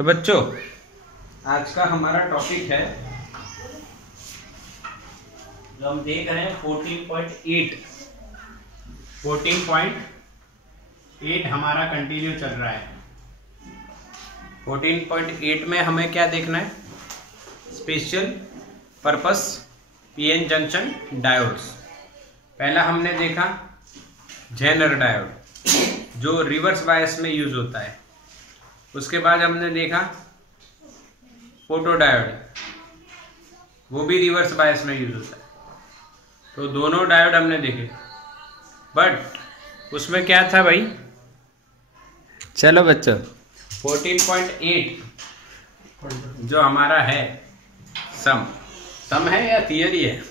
तो बच्चों आज का हमारा टॉपिक है जो हम देख रहे हैं 14.8 हमारा कंटिन्यू चल रहा है। 14.8 में हमें क्या देखना है? Special purpose PN junction diodes. पहला हमने देखा जेनर डायोड जो रिवर्स बायस में यूज होता है। उसके बाद हमने देखा फोटो डायोड, वो भी रिवर्स बायस में यूज होता है। तो दोनों डायोड हमने देखे, बट उसमें क्या था भाई? चलो बच्चों 14.8 जो हमारा है सम है या थियरी है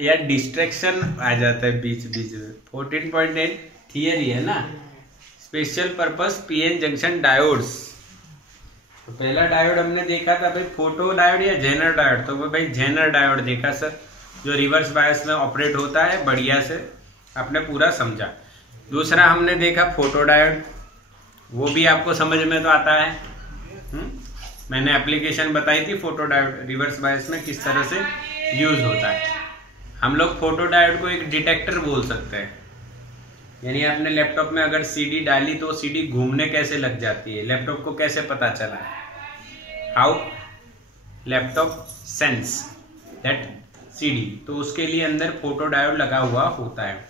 या डिस्ट्रैक्शन आ जाता है बीच बीच में। 14.8 थियरी है ना, special purpose PN junction diodes. तो पहला डायोड हमने देखा था भाई फोटो डायोड या जेनर डायोड। तो वो भाई जेनर डायोड देखा सर, जो रिवर्स बायस में ऑपरेट होता है। बढ़िया से आपने पूरा समझा। दूसरा हमने देखा फोटो डायोड, वो भी आपको समझ में तो आता है। मैंने एप्लीकेशन बताई थी फोटो डायोड रिवर्स बायस में किस तरह से यूज होता है। हम लोग फोटो डायोड को एक डिटेक्टर बोल सकते हैं। यानी आपने लैपटॉप में अगर सीडी डाली तो सीडी घूमने कैसे लग जाती है, लैपटॉप को कैसे पता चला? How laptop sense that CD. तो उसके लिए अंदर फोटो डायोड लगा हुआ होता है।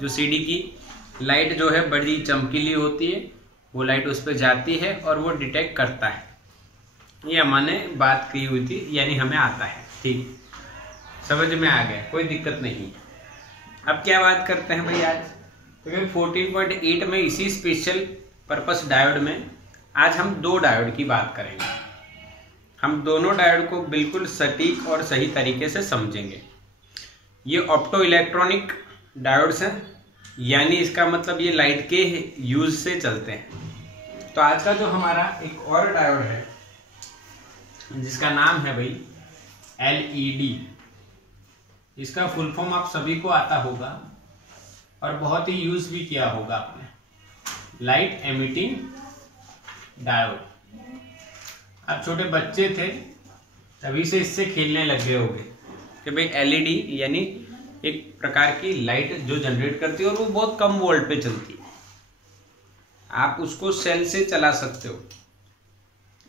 जो सीडी की लाइट जो है बड़ी चमकीली होती है, वो लाइट उस पर जाती है और वो डिटेक्ट करता है। ये हमने बात की हुई थी, यानी हमें आता है। ठीक, समझ में आ गया, कोई दिक्कत नहीं। अब क्या बात करते हैं भाई आज? तो 14.8 में इसी स्पेशल पर्पस डायोड में आज हम दो डायोड की बात करेंगे। हम दोनों डायोड को बिल्कुल सटीक और सही तरीके से समझेंगे। ये ऑप्टो इलेक्ट्रॉनिक डायोड्स हैं, यानी इसका मतलब ये लाइट के यूज से चलते हैं। तो आज का जो हमारा एक और डायोड है जिसका नाम है भाई एलईडी। इसका फुल फॉर्म आप सभी को आता होगा और बहुत ही यूज भी किया होगा आपने, लाइट एमिटिंग डायोड। आप छोटे बच्चे थे तभी से इससे खेलने लग गए होंगे कि भाई एलईडी यानी एक प्रकार की लाइट जो जनरेट करती है और वो बहुत कम वोल्ट पे चलती है। आप उसको सेल से चला सकते हो,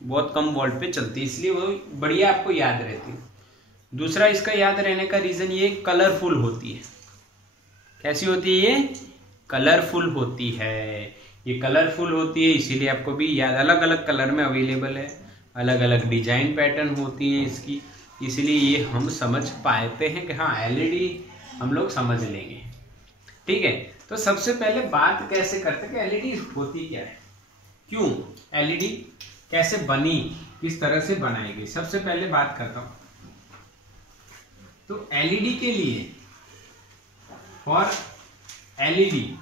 बहुत कम वोल्ट पे चलती है, इसलिए वो बढ़िया आपको याद रहती है। दूसरा इसका याद रहने का रीजन ये कलरफुल होती है। कैसी होती है ये? कलरफुल होती है। ये कलरफुल होती है इसीलिए आपको भी याद, अलग अलग कलर में अवेलेबल है, अलग अलग डिजाइन पैटर्न होती है इसकी, इसलिए ये हम समझ पाते हैं कि हाँ एलईडी हम लोग समझ लेंगे। ठीक है, तो सबसे पहले बात कैसे करते हैं कि एलईडी होती क्या है, क्यों एलईडी कैसे बनी, किस तरह से बनाई गई। सबसे पहले बात करता हूं तो एलईडी के लिए, for LED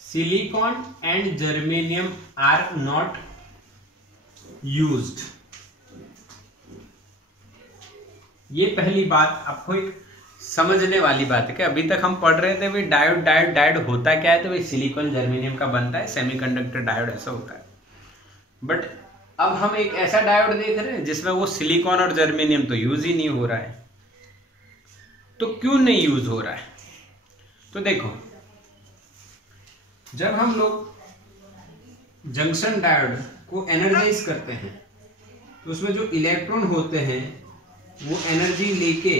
silicon and germanium are not used. ये पहली बात आपको एक समझने वाली बात है कि अभी तक हम पढ़ रहे थे भाई डायोड डायोड डायोड होता क्या है, तो भाई सिलिकॉन जर्मेनियम का बनता है, सेमीकंडक्टर डायोड ऐसा होता है। बट अब हम एक ऐसा डायोड देख रहे हैं जिसमें वो सिलिकॉन और जर्मेनियम तो यूज ही नहीं हो रहा है। तो क्यों नहीं यूज हो रहा है? तो देखो, जब हम लोग जंक्शन डायोड को एनर्जाइज करते हैं तो उसमें जो इलेक्ट्रॉन होते हैं वो एनर्जी लेके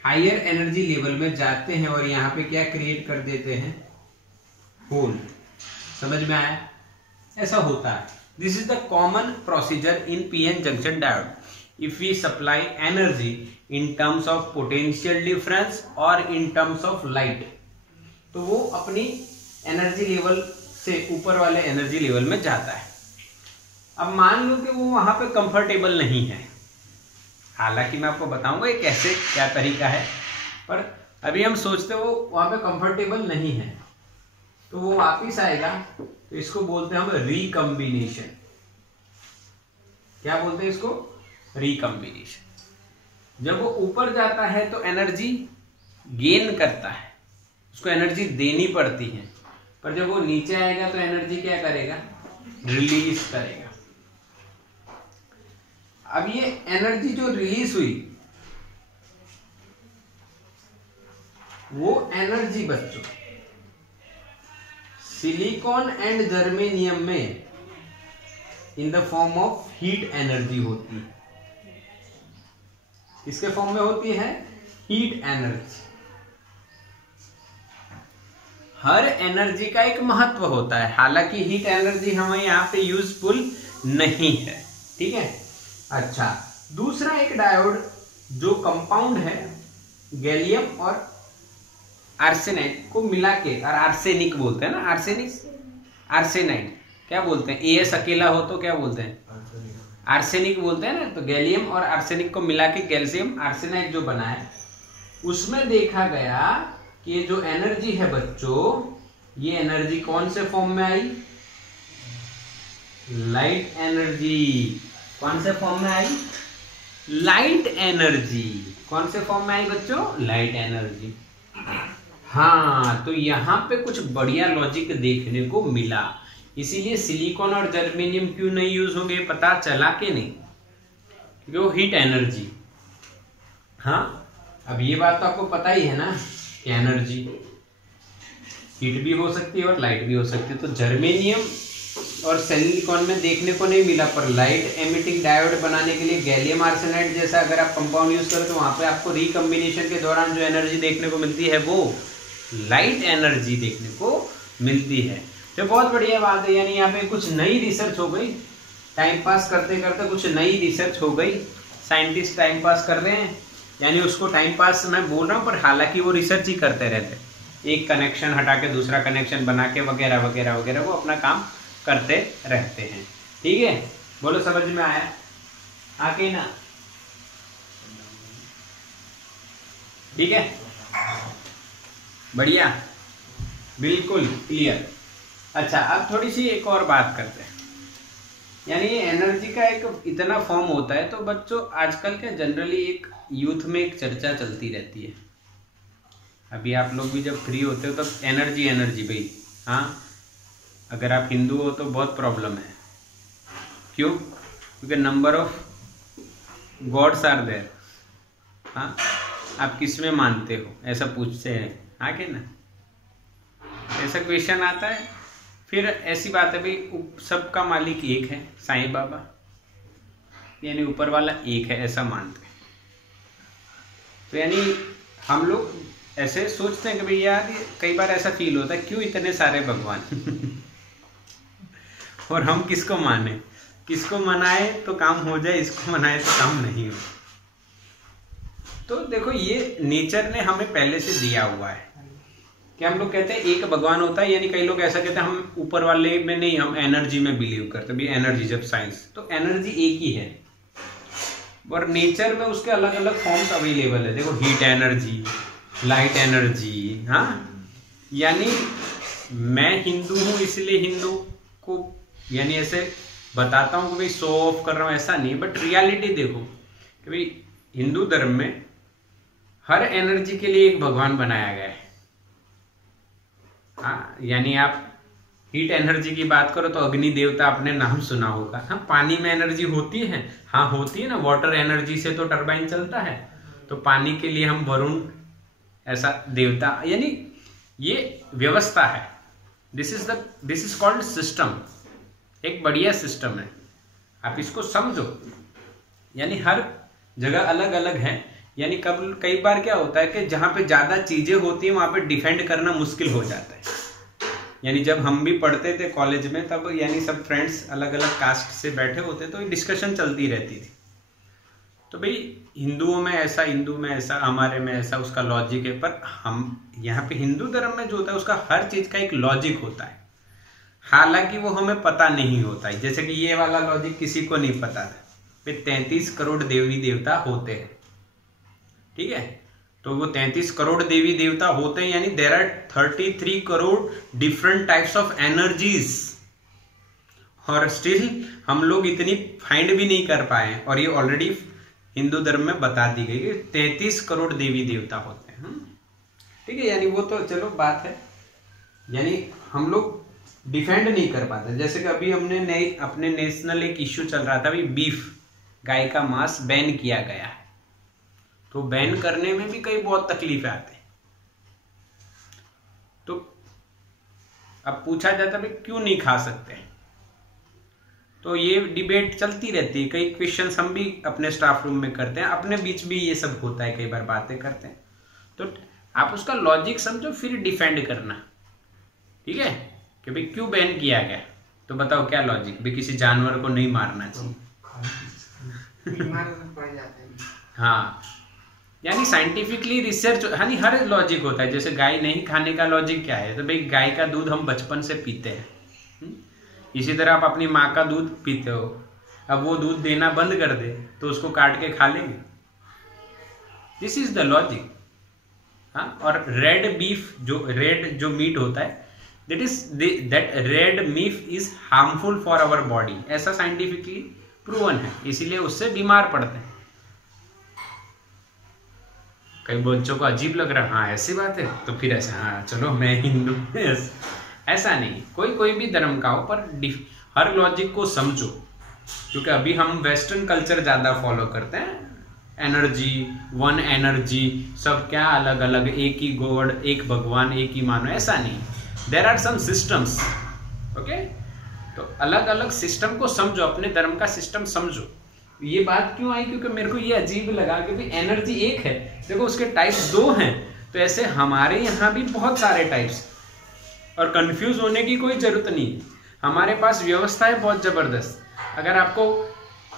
हायर एनर्जी लेवल में जाते हैं और यहाँ पे क्या क्रिएट कर देते हैं? होल। समझ में आया? ऐसा होता है। This is the common procedure in PN junction diode if we supply energy in terms of potential difference और इन टर्म्स ऑफ लाइट। तो वो अपनी एनर्जी लेवल से ऊपर वाले एनर्जी लेवल में जाता है। अब मान लो कि वो वहां पे कंफर्टेबल नहीं है, हालांकि मैं आपको बताऊंगा ये कैसे क्या तरीका है, पर अभी हम सोचते वो वहां पे कंफर्टेबल नहीं है तो वो वापिस आएगा। तो इसको बोलते हैं हम रिकम्बिनेशन। क्या बोलते हैं इसको? रिकम्बिनेशन। जब वो ऊपर जाता है तो एनर्जी गेन करता है, उसको एनर्जी देनी पड़ती है, पर जब वो नीचे आएगा तो एनर्जी क्या करेगा? रिलीज करेगा। अब ये एनर्जी जो रिलीज हुई वो एनर्जी बच्चों सिलिकॉन एंड जर्मेनियम में in the form of heat energy होती है। इसके फॉर्म में होती है हीट एनर्जी। हर एनर्जी का एक महत्व होता है, हालांकि हीट एनर्जी हमें यहाँ पे यूजफुल नहीं है, ठीक है। अच्छा, दूसरा एक डायोड जो कंपाउंड है गैलियम और आर्सेनाइड को मिला के, और आर्सेनिक बोलते हैं ना, आर्सेनाइड क्या बोलते हैं, एस अकेला हो तो क्या बोलते हैं, आर्सेनिक बोलते हैं ना। तो गैलियम और आर्सेनिक को मिला के कैल्शियम आर्सेनाइड जो बना है, उसमें देखा गया कि ये जो एनर्जी है बच्चों, ये एनर्जी कौन से फॉर्म में आई, लाइट एनर्जी। कौन से फॉर्म में आई, लाइट एनर्जी। कौन से फॉर्म में आई बच्चों, लाइट एनर्जी। हाँ, तो यहाँ पे कुछ बढ़िया लॉजिक देखने को मिला। इसीलिए सिलिकॉन और जर्मेनियम क्यों नहीं यूज होंगे, पता चला कि नहीं, क्योंकि वो हीट एनर्जी। हाँ, अब ये बात तो आपको पता ही है ना कि एनर्जी हीट भी हो सकती है और लाइट भी हो सकती है। तो जर्मेनियम और सिलिकॉन में देखने को नहीं मिला, पर लाइट एमिटिंग डायोड बनाने के लिए गैलियम आर्सेनाइड जैसा अगर आप कंपाउंड यूज करें तो वहां पे आपको रिकम्बिनेशन के दौरान जो एनर्जी देखने को मिलती है वो लाइट एनर्जी देखने को मिलती है। तो बहुत बढ़िया बात है, यानी यहाँ पे कुछ नई रिसर्च हो गई, टाइम पास करते करते कुछ नई रिसर्च हो गई, साइंटिस्ट टाइम पास कर रहे हैं, यानी उसको टाइम पास मैं बोल रहा हूँ, पर हालांकि वो रिसर्च ही करते रहते, एक कनेक्शन हटा के दूसरा कनेक्शन बना के वगैरह वगैरह वगैरह, वो अपना काम करते रहते हैं। ठीक है, बोलो समझ में आया, आके ना, ठीक है, बढ़िया, बिल्कुल क्लियर। अच्छा, अब थोड़ी सी एक और बात करते हैं, यानी ये एनर्जी का एक इतना फॉर्म होता है, तो बच्चों आजकल क्या जनरली एक यूथ में एक चर्चा चलती रहती है, अभी आप लोग भी जब फ्री होते हो तब एनर्जी एनर्जी भाई, हाँ, अगर आप हिंदू हो तो बहुत प्रॉब्लम है, क्यों, क्योंकि number of gods are there. हाँ, आप किस में मानते हो, ऐसा पूछते हैं, हाँ कि ना, ऐसा क्वेश्चन आता है। फिर ऐसी बात है भाई, सबका मालिक एक है, साईं बाबा, यानी ऊपर वाला एक है, ऐसा मानते हैं। तो यानी हम लोग ऐसे सोचते हैं कि भाई यार, कई बार ऐसा फील होता है क्यों इतने सारे भगवान और हम किसको माने, किसको मनाए तो काम हो जाए, इसको मनाए तो काम नहीं हो। तो देखो, ये नेचर ने हमें पहले से दिया हुआ है कि हम लोग कहते हैं एक भगवान होता है, यानी कई लोग ऐसा कहते हैं हम ऊपर वाले में नहीं, हम एनर्जी में बिलीव करते हैं। भी एनर्जी, जब साइंस, तो एनर्जी एक ही है और नेचर में उसके अलग अलग फॉर्म्स अवेलेबल है। देखो, हीट एनर्जी, लाइट एनर्जी, हाँ, यानी मैं हिंदू हूं इसलिए हिंदू को यानी ऐसे बताता हूं कि भाई शो ऑफ कर रहा हूं, ऐसा नहीं, बट रियलिटी देखो कि भाई हिंदू धर्म में हर एनर्जी के लिए एक भगवान बनाया गया है। हाँ, यानी आप हीट एनर्जी की बात करो तो अग्नि देवता आपने नाम सुना होगा। हाँ, पानी में एनर्जी होती है, हाँ होती है ना, वाटर एनर्जी से तो टरबाइन चलता है, तो पानी के लिए हम वरुण ऐसा देवता, यानी ये व्यवस्था है। दिस इज कॉल्ड सिस्टम, एक बढ़िया सिस्टम है, आप इसको समझो। यानी हर जगह अलग अलग है, यानी कई बार क्या होता है कि जहां पे ज्यादा चीजें होती है वहां पे डिफेंड करना मुश्किल हो जाता है। यानी जब हम भी पढ़ते थे कॉलेज में, तब यानी सब फ्रेंड्स अलग अलग कास्ट से बैठे होते तो डिस्कशन चलती रहती थी, तो भाई हिंदुओं में ऐसा, हिंदू में ऐसा, हमारे में ऐसा, उसका लॉजिक है। पर हम यहाँ पे हिंदू धर्म में जो होता है उसका हर चीज का एक लॉजिक होता है, हालांकि वो हमें पता नहीं होता है। जैसे कि ये वाला लॉजिक किसी को नहीं पता था, 33 करोड़ देवी देवता होते हैं, ठीक है, तो वो 33 करोड़ देवी देवता होते हैं, यानी there are 33 crore different types of energies, और स्टिल हम लोग इतनी फाइंड भी नहीं कर पाए, और ये ऑलरेडी हिंदू धर्म में बता दी गई कि 33 करोड़ देवी देवता होते हैं। ठीक है, यानी वो तो चलो बात है, यानी हम लोग डिफेंड नहीं कर पाते। जैसे कि अभी हमने अपने नेशनल एक इश्यू चल रहा था, अभी बीफ, गाय का मांस बैन किया गया है, तो बैन करने में भी कई बहुत तकलीफ आते हैं। तो अब पूछा जाता है क्यों नहीं खा सकते, तो ये डिबेट चलती रहती है। कई क्वेश्चंस हम भी अपने स्टाफ रूम में करते हैं, अपने बीच भी ये सब होता है, कई बार बातें करते हैं। तो आप उसका लॉजिक समझो, फिर डिफेंड करना, ठीक है, कि भाई क्यों बैन किया गया, तो बताओ क्या लॉजिक, भी किसी जानवर को नहीं मारना चाहिए। हाँ, यानी साइंटिफिकली रिसर्च, यानी हर लॉजिक होता है। जैसे गाय नहीं खाने का लॉजिक क्या है, तो भाई गाय का दूध हम बचपन से पीते हैं, इसी तरह आप अपनी माँ का दूध पीते हो, अब वो दूध देना बंद कर दे तो उसको काट के खा लेंगे, दिस इज द लॉजिक। हाँ, और रेड बीफ, जो मीट होता है, that red meat is harmful for our body, ऐसा साइंटिफिकली प्रूवन है, इसीलिए उससे बीमार पड़ते हैं। कई बच्चों को अजीब लग रहा है, हाँ ऐसी बात है, तो फिर ऐसा, हाँ चलो मैं हिंदू, ऐसा नहीं, कोई भी धर्म का हो, पर हर लॉजिक को समझो, क्योंकि अभी हम वेस्टर्न कल्चर ज्यादा फॉलो करते हैं, एनर्जी, वन एनर्जी, सब क्या अलग अलग, एक ही गॉड, एक भगवान, एक ही मानो, ऐसा नहीं, there are some systems, okay. तो अलग अलग सिस्टम को समझो, अपने धर्म का सिस्टम समझो। ये बात क्यों आई, क्योंकि मेरे को ये अजीब लगा कि भाई एनर्जी एक है, देखो उसके टाइप्स 2 हैं, तो ऐसे हमारे यहाँ भी बहुत सारे टाइप्स, और कंफ्यूज होने की कोई जरूरत नहीं है। हमारे पास व्यवस्था है बहुत जबरदस्त। अगर आपको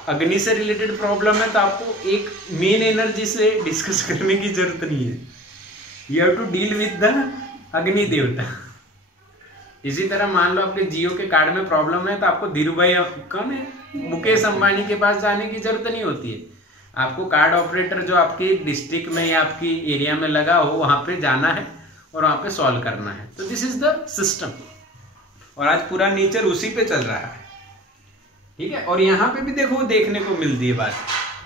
अग्नि से रिलेटेड प्रॉब्लम है तो आपको एक मेन एनर्जी से डिस्कस करने की जरूरत नहीं है, you have to deal with the Agni devta. इसी तरह मान लो आपके जियो के कार्ड में प्रॉब्लम है, तो आपको धीरू भाई कौन है, मुकेश अंबानी के पास जाने की जरूरत नहीं होती है, आपको कार्ड ऑपरेटर जो आपकी डिस्ट्रिक्ट में या आपकी एरिया में लगा हो वहां पे जाना है और वहां पे सॉल्व करना है। तो दिस इज द सिस्टम, और आज पूरा नेचर उसी पे चल रहा है, ठीक है। और यहाँ पे भी देखो देखने को मिलती है बात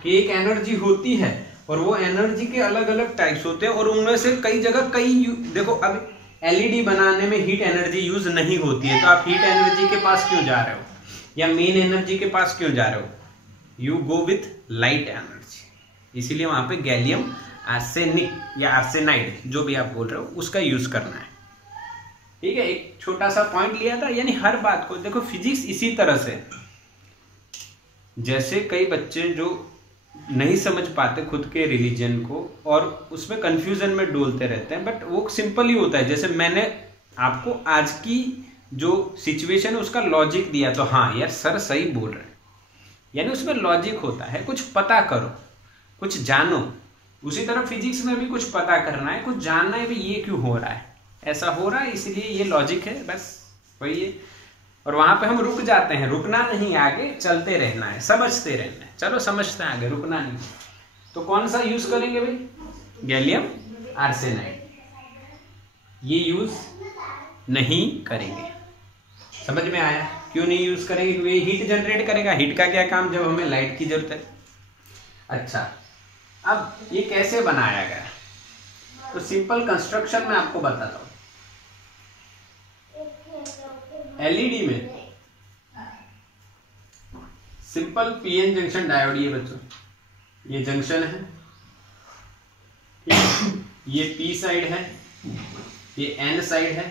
कि एक एनर्जी होती है, और वो एनर्जी के अलग अलग टाइप्स होते हैं, और उनमें से कई जगह देखो अब एलईडी बनाने में हीट एनर्जी यूज नहीं होती है, तो आप हीट एनर्जी के पास क्यों जा रहे हो, या मेन एनर्जी के पास क्यों जा रहे हो, you go with light energy. इसीलिए वहां पे गैलियम आर्सेनिक या आर्सेनाइड, जो भी आप बोल रहे हो, उसका यूज करना है, ठीक है। एक छोटा सा पॉइंट लिया था, यानी हर बात को देखो, फिजिक्स इसी तरह से, जैसे कई बच्चे जो नहीं समझ पाते खुद के रिलीजन को और उसमें कंफ्यूजन में डोलते रहते हैं, बट वो सिंपल ही होता है। जैसे मैंने आपको आज की जो सिचुएशन है उसका लॉजिक दिया, तो हाँ यार सर सही बोल रहे हैं, यानी उसमें लॉजिक होता है, कुछ पता करो, कुछ जानो। उसी तरह फिजिक्स में भी कुछ पता करना है, कुछ जानना है, भी ये क्यों हो रहा है, ऐसा हो रहा है, इसलिए ये लॉजिक है, बस वही है। और वहां पे हम रुक जाते हैं, रुकना नहीं, आगे चलते रहना है, समझते रहना है, चलो समझते हैं आगे, रुकना नहीं। तो कौन सा यूज करेंगे भाई, गैलियम आर्सेनाइड, ये यूज नहीं करेंगे। समझ में आया क्यों नहीं यूज करेंगे, क्योंकि ये हीट जनरेट करेगा। हीट का क्या काम, जब हमें लाइट की जरूरत है। अच्छा, अब ये कैसे बनाया गया, तो सिंपल कंस्ट्रक्शन में आपको बताता हूं। एलईडी में सिंपल पीएन जंक्शन डायोड, ये बच्चों ये जंक्शन है, ये पी साइड है, ये एन साइड है,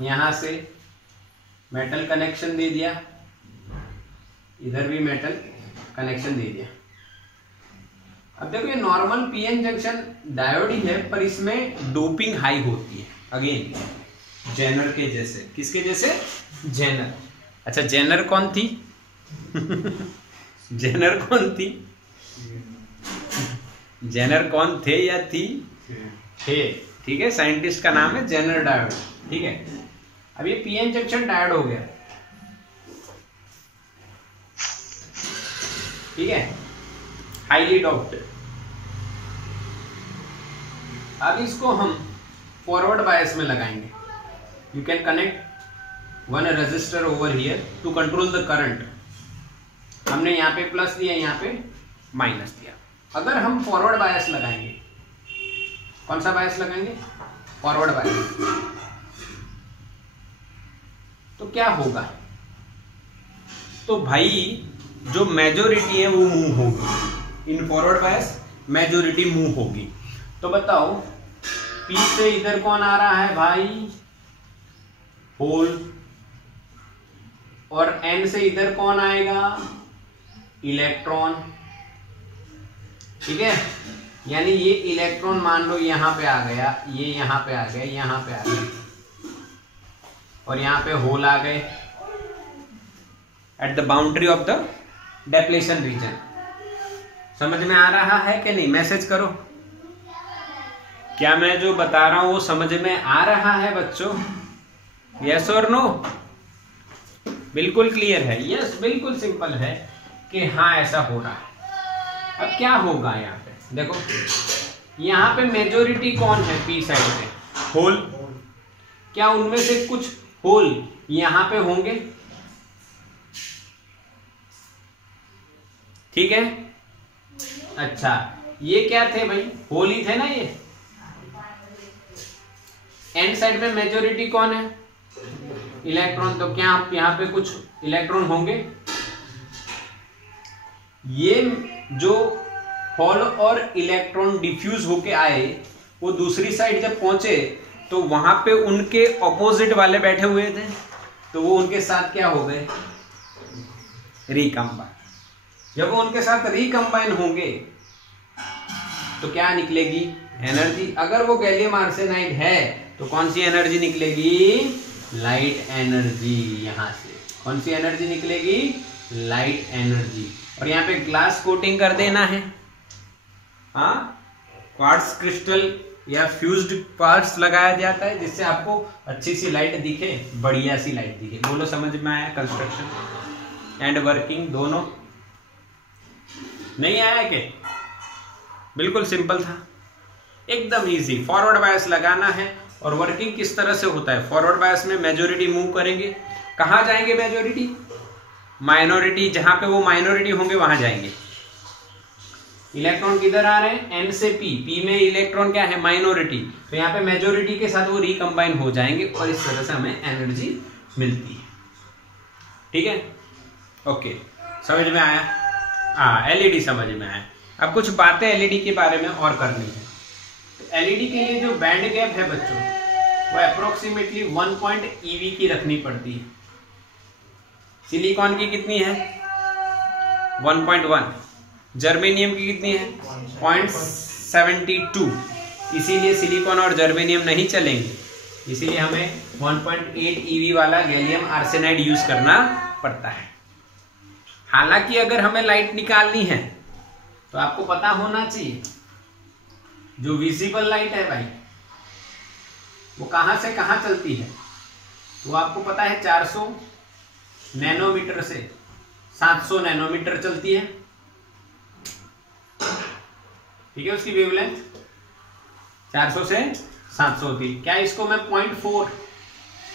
यहां से मेटल कनेक्शन दे दिया, इधर भी मेटल कनेक्शन दे दिया। अब देखो ये नॉर्मल पीएन जंक्शन डायोड ही है, पर इसमें डोपिंग हाई होती है, अगेन जेनर के जैसे। किसके जैसे, जेनर। अच्छा जेनर कौन थी जेनर कौन थी, जेनर कौन थे या थी, थे, ठीक है, साइंटिस्ट का नाम है जेनर डायोड, ठीक है। अब ये पीएन जंक्शन डायोड हो गया, ठीक है, हाईली डोप्ड। अब इसको हम फॉरवर्ड बायस में लगाएंगे। You can connect one resistor over here to control the current. हमने यहाँ पे प्लस दिया, यहाँ पे माइनस दिया। अगर हम फॉरवर्ड बायस लगाएंगे, कौन सा बायस लगाएंगे, फॉरवर्ड बायस, तो क्या होगा? तो भाई जो मेजोरिटी है वो मूव होगी, in forward bias majority move होगी। तो बताओ P से इधर कौन आ रहा है भाई? होल। और N से इधर कौन आएगा? इलेक्ट्रॉन। ठीक है, यानी ये इलेक्ट्रॉन मान लो यहां पे आ गया, ये यहां पे आ गया, यहां पे आ गया, और यहां पे होल आ गए at the boundary of the depletion region. समझ में आ रहा है कि नहीं? मैसेज करो, क्या मैं जो बता रहा हूं वो समझ में आ रहा है बच्चों? यस और नो? बिल्कुल क्लियर है? यस, बिल्कुल सिंपल है कि हाँ ऐसा हो रहा है। अब क्या होगा यहाँ पे? देखो यहाँ पे मेजोरिटी कौन है? पी साइड में होल। क्या उनमें से कुछ होल यहाँ पे होंगे? ठीक है, अच्छा ये क्या थे भाई? होल ही थे ना ये। एंड साइड में मेजोरिटी कौन है? इलेक्ट्रॉन। तो क्या यहाँ पे कुछ इलेक्ट्रॉन होंगे? ये जो होल और इलेक्ट्रॉन डिफ्यूज होके आए, वो दूसरी साइड जब पहुंचे तो वहां पे उनके ऑपोजिट वाले बैठे हुए थे, तो वो उनके साथ क्या हो गए? रिकंबाइन। जब वो उनके साथ रिकंबाइन होंगे तो क्या निकलेगी? एनर्जी। अगर वो गैलियम आर्सेनाइड है तो कौन सी एनर्जी निकलेगी? Light energy. यहां से कौन सी एनर्जी निकलेगी? Light energy. और यहाँ पे ग्लास कोटिंग कर देना है, हाँ, क्वार्ट्ज क्रिस्टल या फ्यूज्ड क्वार्ट्ज लगाया जाता है जिससे आपको अच्छी सी लाइट दिखे, बढ़िया सी लाइट दिखे। बोलो समझ में आया? कंस्ट्रक्शन एंड वर्किंग दोनों नहीं आया क्या? बिल्कुल सिंपल था, एकदम इजी। फॉरवर्ड बायस लगाना है। और वर्किंग किस तरह से होता है? फॉरवर्ड बायस में मेजोरिटी मूव करेंगे, कहां जाएंगे मेजोरिटी? माइनॉरिटी, जहां पे वो माइनॉरिटी होंगे वहां जाएंगे। इलेक्ट्रॉन किधर आ रहे हैं? एन से पी। पी में इलेक्ट्रॉन क्या है? माइनॉरिटी। तो यहाँ पे मेजोरिटी के साथ वो रिकंबाइन हो जाएंगे और इस तरह से हमें एनर्जी मिलती है। ठीक है, ओके, समझ में आया? हाँ, एलईडी समझ में आया। अब कुछ बातें एलईडी के बारे में और करनी है। तो एलईडी के लिए जो बैंड गैप है बच्चों, वो अप्रोक्सीमेटली 1 eV की रखनी पड़ती है। सिलिकॉन की कितनी है? 1.1। जर्मेनियम की कितनी है? 0.72। इसीलिए सिलिकॉन और जर्मेनियम नहीं चलेंगे, इसीलिए हमें 1.8 eV वाला गैलियम आर्सेनाइड यूज करना पड़ता है। हालांकि अगर हमें लाइट निकालनी है तो आपको पता होना चाहिए, जो विजिबल लाइट है भाई वो कहां से कहां चलती है? वो आपको पता है 400 नैनोमीटर से 700 नैनोमीटर चलती है। ठीक है, उसकी वेवलेंथ 400 से 700 होती है। क्या इसको मैं 0.4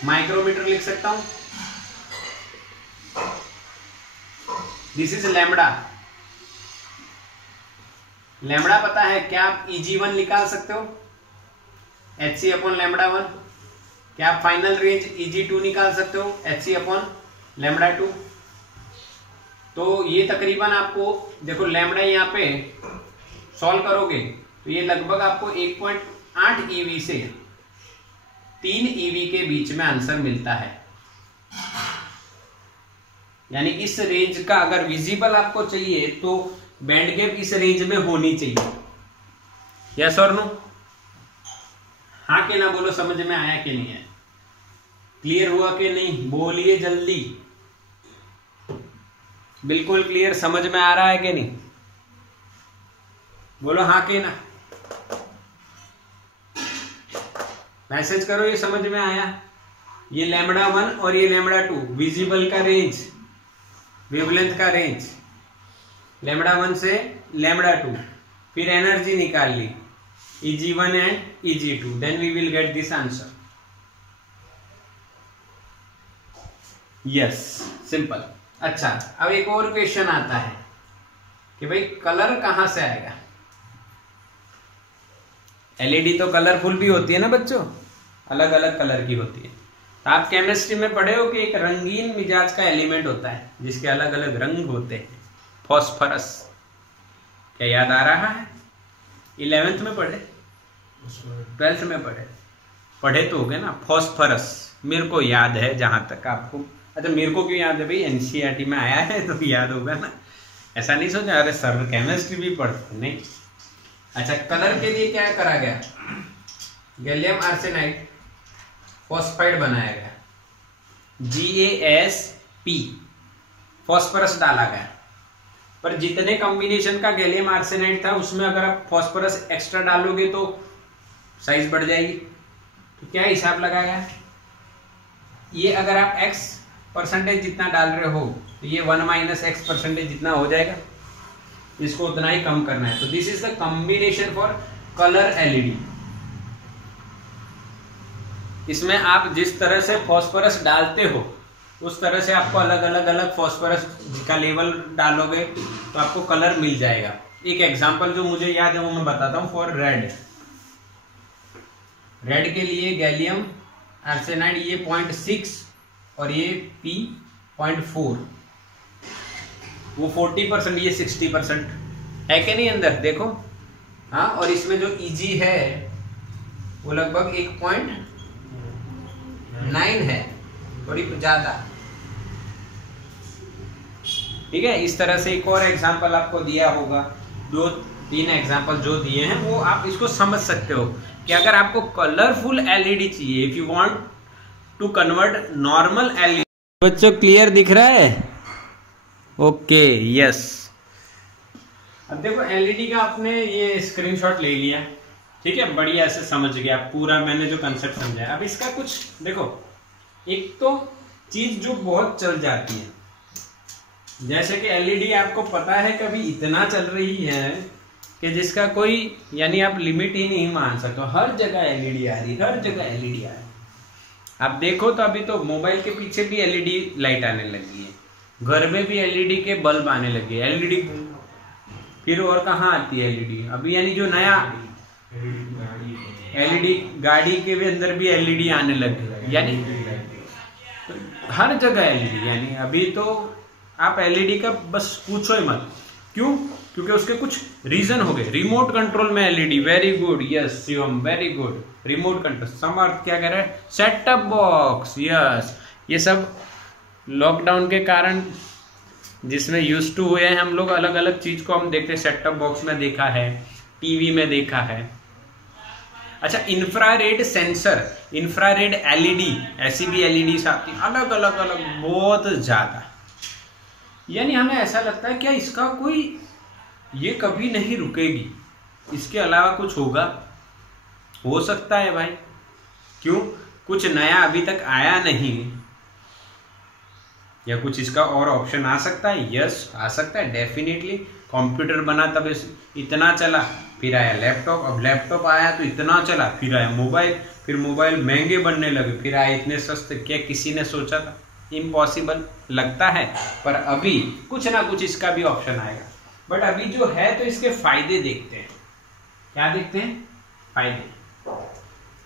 माइक्रोमीटर लिख सकता हूं? This is lambda. लैम्बडा पता है? क्या आप Eg1 निकाल सकते हो? Hc upon lambda 1। क्या आप फाइनल रेंज Eg2 निकाल सकते हो? Hc upon lambda 2। तो ये तकरीबन आपको देखो, लैम्बडा यहाँ पे सॉल्व करोगे तो ये लगभग आपको 1.8 eV से 3 eV के बीच में आंसर मिलता है। यानी इस रेंज का अगर विजिबल आपको चाहिए तो बैंड गैप इस रेंज में होनी चाहिए। यस और नो? हाँ के ना बोलो, समझ में आया कि नहीं है? क्लियर हुआ कि नहीं? बोलिए जल्दी। बिल्कुल क्लियर, समझ में आ रहा है कि नहीं? बोलो हाँ के ना। मैसेज करो ये समझ में आया। ये लैम्बडा 1 और ये लैम्बडा 2 विजिबल का रेंज, वेवलेंथ का रेंज, लैम्बडा 1 से लैम्बडा 2। फिर एनर्जी निकाल ली Eg1 and Eg2, then we will get this answer. Yes, simple. अच्छा, अब एक और क्वेश्चन आता है कि भाई कलर कहां से आएगा? एलईडी तो कलरफुल भी होती है ना बच्चों, अलग अलग कलर की होती है। तो आप केमिस्ट्री में पढ़े हो कि एक रंगीन मिजाज का एलिमेंट होता है जिसके अलग अलग रंग होते हैं, फॉस्फरस। क्या याद आ रहा है? 11th में पढ़े, 12th में पढ़े तो हो गए ना। फॉस्फरस मेरे को याद है जहां तक आपको। अच्छा मेरे को क्यों याद है भाई, एनसीईआरटी में आया है तो याद होगा ना। ऐसा नहीं सोचा अरे सर केमिस्ट्री भी पढ़ते, नहीं। अच्छा कलर के लिए क्या करा गया, गैलियम आर्सेनाइड फॉस्फाइड बनाया गया, GaSP, फॉस्फरस डाला गया। पर जितने कॉम्बिनेशन का गैलियम आर्सेनाइड था उसमें अगर आप फॉस्फरस एक्स्ट्रा डालोगे तो साइज बढ़ जाएगी। तो क्या हिसाब लगाया, ये अगर आप x% जितना डाल रहे हो तो ये 1 - x% जितना हो जाएगा, इसको उतना ही कम करना है। तो this is the combination for colour LED. इसमें आप जिस तरह से फॉस्फोरस डालते हो उस तरह से आपको अलग फॉस्फोरस का लेवल डालोगे तो आपको कलर मिल जाएगा। एक एग्जांपल जो मुझे याद है वो मैं बताता हूँ। फॉर रेड के लिए गैलियम आर्सेनाइड ये 0.6 और ये P 0.4, वो 40%, ये 60% है कि नहीं अंदर, देखो। हाँ, और इसमें जो Eg है वो लगभग 1.9 है, थोड़ी ज्यादा। ठीक है, इस तरह से एक और एग्जांपल आपको दिया होगा, 2-3 एग्जांपल जो दिए हैं वो आप इसको समझ सकते हो कि अगर आपको कलरफुल एलईडी चाहिए, if you want to convert normal LED. बच्चों क्लियर दिख रहा है? Okay, yes. अब देखो एलईडी का आपने ये स्क्रीनशॉट ले लिया, ठीक है, बढ़िया से समझ गया पूरा मैंने जो कंसेप्ट समझाया। अब इसका कुछ देखो, एक तो चीज जो बहुत चल जाती है, जैसे कि एलईडी आपको पता है कभी इतना चल रही है कि जिसका कोई यानी आप लिमिट ही नहीं मान सकते। हर जगह एलईडी आ रही, हर जगह एलईडी आ रही। आप देखो तो अभी तो मोबाइल के पीछे भी एलईडी लाइट आने लगी है, घर में भी एलईडी के बल्ब आने लगे। एलईडी फिर और कहाँ आती है एलईडी अभी, यानी जो नया एलईडी गाड़ी के भी अंदर भी एलईडी आने लगे, यानी हर जगह एलईडी। यानी अभी तो आप एलईडी का बस पूछो ही मत। क्यों? क्योंकि उसके कुछ रीजन हो गए। रिमोट कंट्रोल में LED, very good, yes Shivam, very good. Remote control. Samarth क्या कह रहे हैं? Set top box, yes. ये सब लॉकडाउन के कारण जिसमें यूज टू हुए हैं हम लोग, अलग अलग चीज को हम देखते हैं। सेट टॉप बॉक्स में देखा है, टीवी में देखा है। अच्छा, इंफ्रारेड सेंसर, इंफ्रारेड एलईडी, ऐसी भी एलईडी आती है अलग अलग बहुत ज्यादा। यानी हमें ऐसा लगता है क्या इसका कोई, ये कभी नहीं रुकेगी, इसके अलावा कुछ होगा, हो सकता है भाई। क्यों? कुछ नया अभी तक आया नहीं, या कुछ इसका और ऑप्शन आ सकता है? यस, आ सकता है, डेफिनेटली। कंप्यूटर बना तब इतना चला, फिर आया लैपटॉप, अब लैपटॉप आया तो इतना चला, फिर आया मोबाइल, फिर मोबाइल महंगे बनने लगे, फिर आए इतने सस्ते। क्या किसी ने सोचा था? इम्पॉसिबल लगता है, पर अभी कुछ ना कुछ इसका भी ऑप्शन आएगा। बट अभी जो है तो इसके फायदे देखते हैं। क्या देखते हैं? फायदे,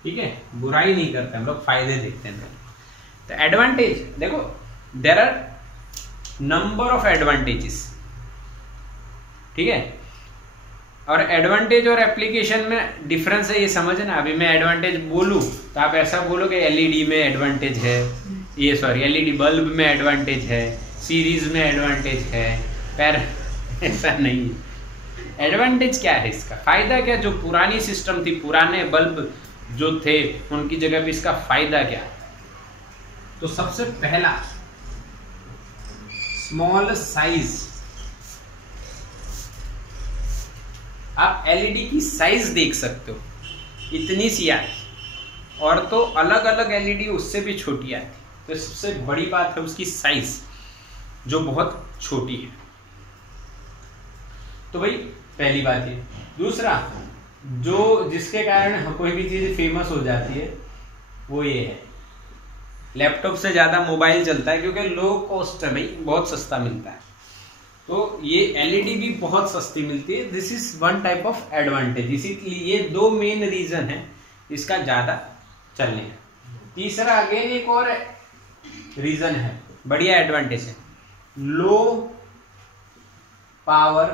ठीक है, बुराई नहीं करते हम लोग, फायदे देखते हैं। तो एडवांटेज देखो, there are number of advantages, ठीक है। और एडवांटेज और एप्लीकेशन में डिफरेंस है, ये समझना। अभी मैं एडवांटेज बोलूं तो आप ऐसा बोलो कि एलईडी में एडवांटेज है, ये सॉरी एलईडी बल्ब में एडवांटेज है, सीरीज में एडवांटेज है, पर ऐसा नहीं। एडवांटेज क्या है इसका, फायदा क्या? जो पुरानी सिस्टम थी, पुराने बल्ब जो थे, उनकी जगह भी इसका फायदा क्या? तो सबसे पहला, स्मॉल साइज। आप एलईडी की साइज देख सकते हो, इतनी सी आती, और तो अलग अलग एलईडी उससे भी छोटी आती। तो सबसे बड़ी बात है उसकी साइज, जो बहुत छोटी है। तो भाई पहली बात ये। दूसरा, जो जिसके कारण कोई भी चीज फेमस हो जाती है वो ये है, लैपटॉप से ज्यादा मोबाइल चलता है, क्योंकि लो कॉस्ट है भाई, बहुत सस्ता मिलता है। तो ये एलईडी भी बहुत सस्ती मिलती है। This is one type of advantage. इसीलिए ये 2 मेन रीजन है इसका ज्यादा चलने का। तीसरा अगेन एक और रीजन है, बढ़िया एडवांटेज है, लो पावर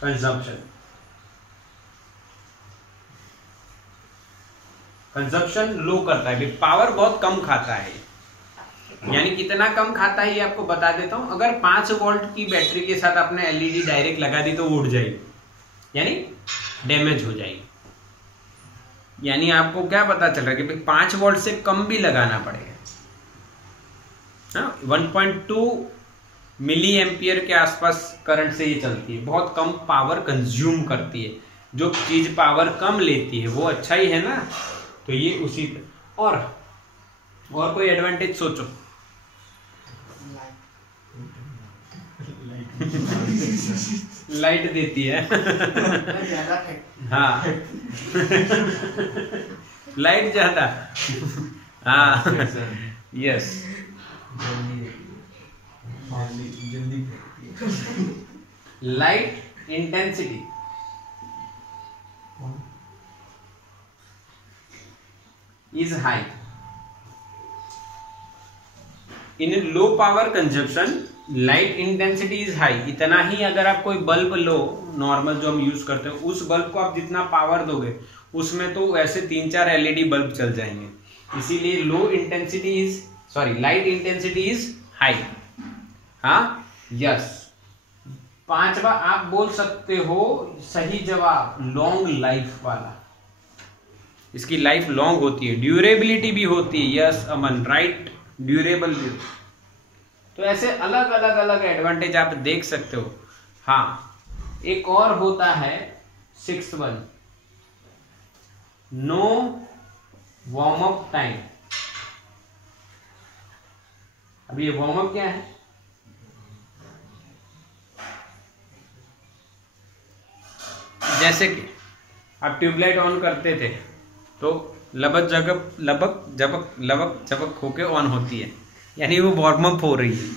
कंजप्शन। कंजप्शन लो करता है, पावर बहुत कम खाता है। यानी कितना कम खाता है ये आपको बता देता हूं। अगर 5 वोल्ट की बैटरी के साथ आपने एलईडी डायरेक्ट लगा दी तो उड़ जाएगी, यानी डैमेज हो जाएगी। यानी आपको क्या पता चल रहा है कि भाई 5 वोल्ट से कम भी लगाना पड़ेगा। 1.2 मिली एम्पियर के आसपास करंट से ये चलती है, बहुत कम पावर कंज्यूम करती है। जो चीज पावर कम लेती है वो अच्छा ही है ना, तो ये उसी और कोई एडवांटेज सोचो। लाइट देती है। हाँ लाइट ज्यादा। हाँ yes, light intensity is high in low power consumption, light intensity is high। इतना ही अगर आप कोई बल्ब लो नॉर्मल जो हम यूज करते हैं, उस बल्ब को आप जितना पावर दोगे उसमें तो वैसे 3-4 एलईडी बल्ब चल जाएंगे। इसीलिए लाइट इंटेंसिटी इज हाई। हाँ यस। 5वां आप बोल सकते हो सही जवाब, लॉन्ग लाइफ वाला। इसकी लाइफ लॉन्ग होती है, ड्यूरेबिलिटी भी होती है। यस अमन, राइट, ड्यूरेबल भी। तो ऐसे अलग अलग एडवांटेज आप देख सकते हो। हाँ एक और होता है 6th one, no warm up time. अब ये वार्म अप क्या है? जैसे कि आप ट्यूबलाइट ऑन करते थे तो लबक झपक होके ऑन होती है, यानी वो वार्म अप हो रही है।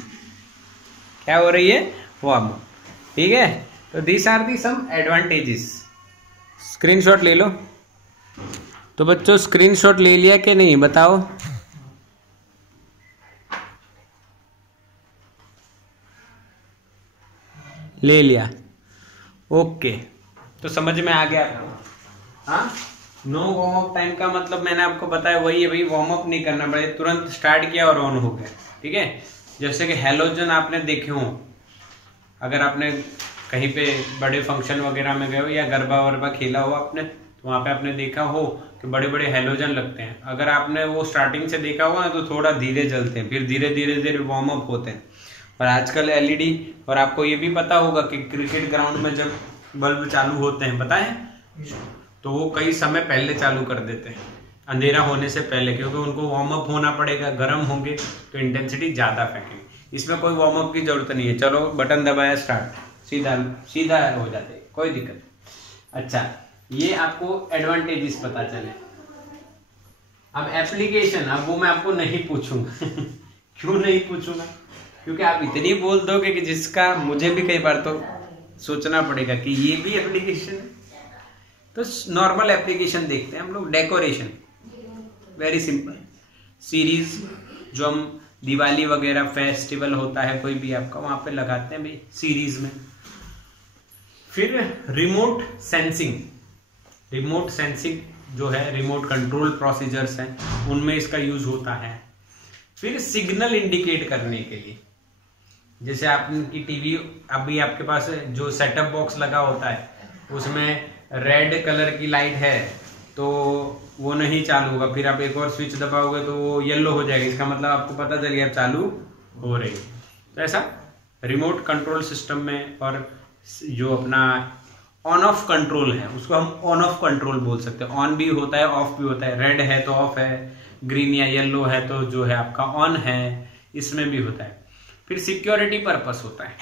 क्या हो रही है? Warm up. ठीक है, तो this are the some advantages. Screenshot ले लो। तो बच्चों स्क्रीनशॉट ले लिया कि नहीं बताओ? ले लिया, ओके। तो समझ में आ गया। हाँ, नो वार्म अप टाइम का मतलब मैंने आपको बताया वही है भाई, वार्म अप नहीं करना पड़े, तुरंत स्टार्ट किया और ऑन हो गया। ठीक है, जैसे कि हैलोजन आपने देखे हो, अगर आपने कहीं पे बड़े फंक्शन वगैरह में गए हो या गरबा वरबा खेला हो आपने, तो वहां पे आपने देखा हो कि बड़े बड़े हैलोजन लगते हैं। अगर आपने वो स्टार्टिंग से देखा हुआ ना तो थोड़ा धीरे जलते हैं, फिर धीरे धीरे वार्म अप होते हैं। और आजकल एलईडी, और आपको ये भी पता होगा कि क्रिकेट ग्राउंड में जब बल्ब चालू होते हैं, पता है, तो वो कई समय पहले चालू कर देते हैं, अंधेरा होने से पहले, क्योंकि उनको वार्म अप होना पड़ेगा। गर्म होंगे तो इंटेंसिटी ज्यादा फेंकेंगे। इसमें कोई वार्म अप की जरूरत नहीं है। चलो बटन दबाया, स्टार्ट, सीधा हो जाते, कोई दिक्कत नहीं। अच्छा, ये आपको एडवांटेजेस पता चले। अब एप्लीकेशन, अब वो मैं आपको नहीं पूछूंगा। क्यों नहीं पूछूंगा? क्योंकि आप इतनी बोल दोगे कि जिसका मुझे भी कई बार तो सोचना पड़ेगा कि ये भी एप्लीकेशन है। तो नॉर्मल एप्लीकेशन देखते हैं हम लोग। Decoration, very simple. सीरीज जो हम दिवाली वगैरह फेस्टिवल होता है कोई भी आपका, वहां पे लगाते हैं भाई सीरीज में। फिर रिमोट सेंसिंग, रिमोट सेंसिंग जो है, रिमोट कंट्रोल प्रोसीजर्स हैं, उनमें इसका यूज होता है। फिर सिग्नल इंडिकेट करने के लिए, जैसे आपकी टीवी, अभी आपके पास जो सेटअप बॉक्स लगा होता है उसमें रेड कलर की लाइट है तो वो नहीं चालू होगा, फिर आप एक और स्विच दबाओगे तो वो येलो हो जाएगा, इसका मतलब आपको पता चल गया अब चालू हो रही है। तो ऐसा रिमोट कंट्रोल सिस्टम में। और जो अपना ऑन ऑफ कंट्रोल है उसको हम ऑन ऑफ कंट्रोल बोल सकते हैं। ऑन भी होता है, ऑफ भी होता है। रेड है तो ऑफ है, ग्रीन या येलो है तो जो है आपका ऑन है, इसमें भी होता है। फिर सिक्योरिटी पर्पस होता है।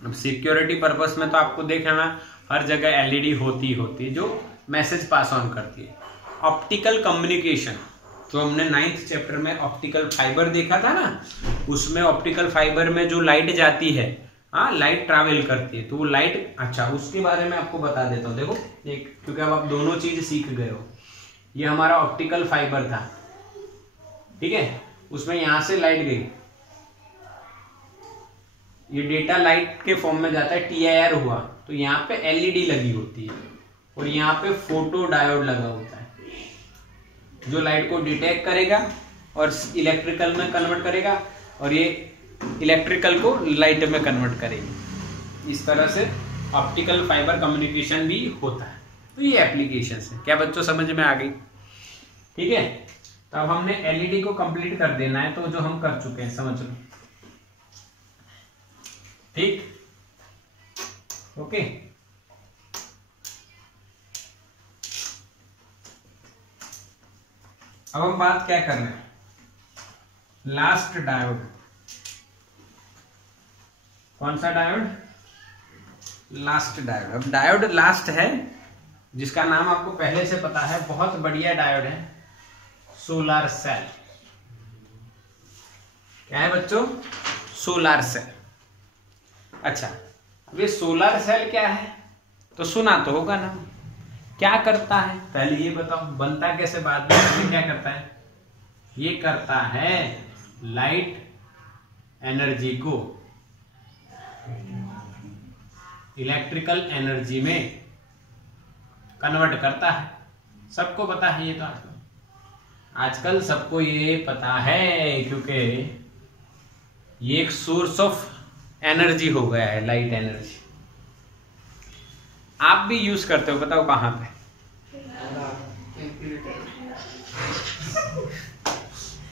अब सिक्योरिटी पर्पस में तो आपको देखना हर जगह एलईडी होती है जो मैसेज पास ऑन करती है। ऑप्टिकल कम्युनिकेशन, जो हमने 9th चैप्टर में ऑप्टिकल फाइबर देखा था ना, उसमें ऑप्टिकल फाइबर में जो लाइट जाती है, हाँ, लाइट ट्रैवल करती है, तो वो लाइट, अच्छा उसके बारे में आपको बता देता हूँ। देखो एक, क्योंकि अब आप दोनों चीज सीख गए हो। ये हमारा ऑप्टिकल फाइबर था, ठीक है, उसमें यहां से लाइट गई, ये डेटा लाइट के फॉर्म में जाता है, TIR हुआ, तो यहाँ पे LED लगी होती है और यहाँ पे फोटो डायोड लगा होता है जो लाइट को डिटेक्ट करेगा और इलेक्ट्रिकल में कन्वर्ट करेगा और ये इलेक्ट्रिकल को लाइट में कन्वर्ट करेगी। इस तरह से ऑप्टिकल फाइबर कम्युनिकेशन भी होता है। तो ये एप्लीकेशन है। क्या बच्चों समझ में आ गई? ठीक है, तो अब हमने LED को कंप्लीट कर देना है, तो जो हम कर चुके हैं समझ लो। ठीक, ओके। अब हम बात क्या कर रहे हैं? Last diode. कौन सा डायोड? Last diode. अब डायोड लास्ट है, जिसका नाम आपको पहले से पता है, बहुत बढ़िया डायोड है, सोलर सेल। क्या है बच्चों? Solar cell. अच्छा, अब ये सोलर सेल क्या है? तो सुना तो होगा ना। क्या करता है पहले ये बताओ, बनता कैसे बाद में, क्या करता है? ये करता है लाइट एनर्जी को इलेक्ट्रिकल एनर्जी में कन्वर्ट करता है। सबको पता है ये, तो आजकल सबको ये पता है, क्योंकि ये एक सोर्स ऑफ एनर्जी हो गया है, लाइट एनर्जी। आप भी यूज करते हो, बताओ कहां पे?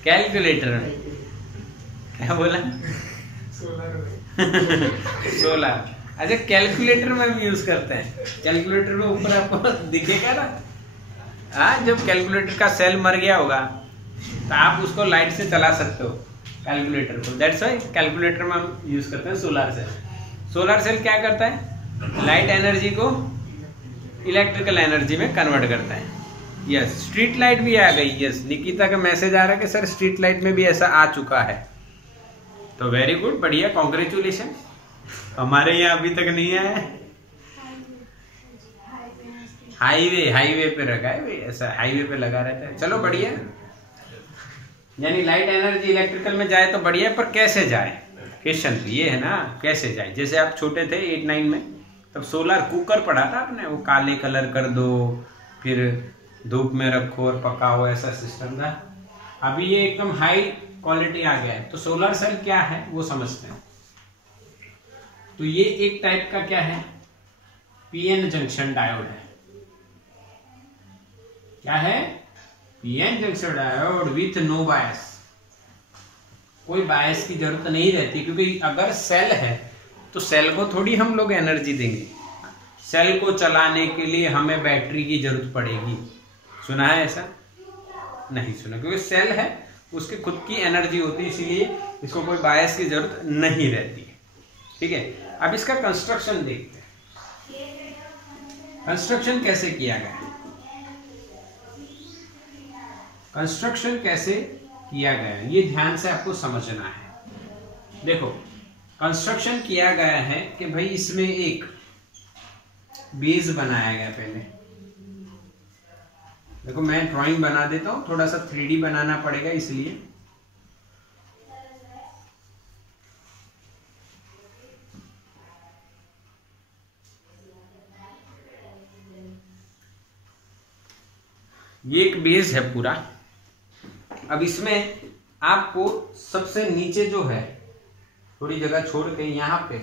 कैलकुलेटर में। क्या बोला? सोलर। अच्छा, कैलकुलेटर में भी यूज करते हैं। कैलकुलेटर में ऊपर आपको दिखेगा ना, हाँ, जब कैलकुलेटर का सेल मर गया होगा तो आप उसको लाइट से चला सकते हो कैलकुलेटर को। दैट्स व्हाई कैलकुलेटर में हम यूज करते हैं सोलर सेल। सोलर सेल क्या करता है? लाइट एनर्जी को इलेक्ट्रिकल एनर्जी में कन्वर्ट करता है। यस, स्ट्रीट लाइट भी आ गई। यस, निकिता का मैसेज आ रहा है कि सर स्ट्रीट लाइट में भी ऐसा आ चुका है। तो वेरी गुड, बढ़िया, कॉन्ग्रेचुलेशन। हमारे यहाँ अभी तक नहीं आया है। हाईवे पे रखा है, ऐसा हाईवे पे लगा रहता है। चलो बढ़िया, यानी लाइट एनर्जी इलेक्ट्रिकल में जाए तो बढ़िया, पर कैसे जाए? क्वेश्चन ये है ना, कैसे जाए? जैसे आप छोटे थे 8-9 में, तब सोलर कुकर पढ़ा था आपने, वो काले कलर कर दो, फिर धूप में रखो और पकाओ, ऐसा सिस्टम था। अभी ये एकदम हाई क्वालिटी आ गया है। तो सोलर सेल क्या है वो समझते हैं। तो ये एक टाइप का क्या है? PN जंक्शन डायोड है। क्या है? PN junction diode with no bias. कोई बायस की जरूरत नहीं रहती, क्योंकि अगर सेल है तो सेल को थोड़ी हम लोग एनर्जी देंगे। सेल को चलाने के लिए हमें बैटरी की जरूरत पड़ेगी। सुना है ऐसा? नहीं सुना, क्योंकि सेल है, उसकी खुद की एनर्जी होती है, इसीलिए इसको कोई बायस की जरूरत नहीं रहती। ठीक है, अब इसका कंस्ट्रक्शन देखते हैं। कंस्ट्रक्शन कैसे किया गया है? कंस्ट्रक्शन कैसे किया गया है ये ध्यान से आपको समझना है। देखो, कंस्ट्रक्शन किया गया है कि भाई इसमें एक बेस बनाया गया। पहले देखो, मैं ड्राइंग बना देता हूं, थोड़ा सा 3D बनाना पड़ेगा, इसलिए ये एक बेस है पूरा। अब इसमें आपको सबसे नीचे जो है, थोड़ी जगह छोड़ के यहां पे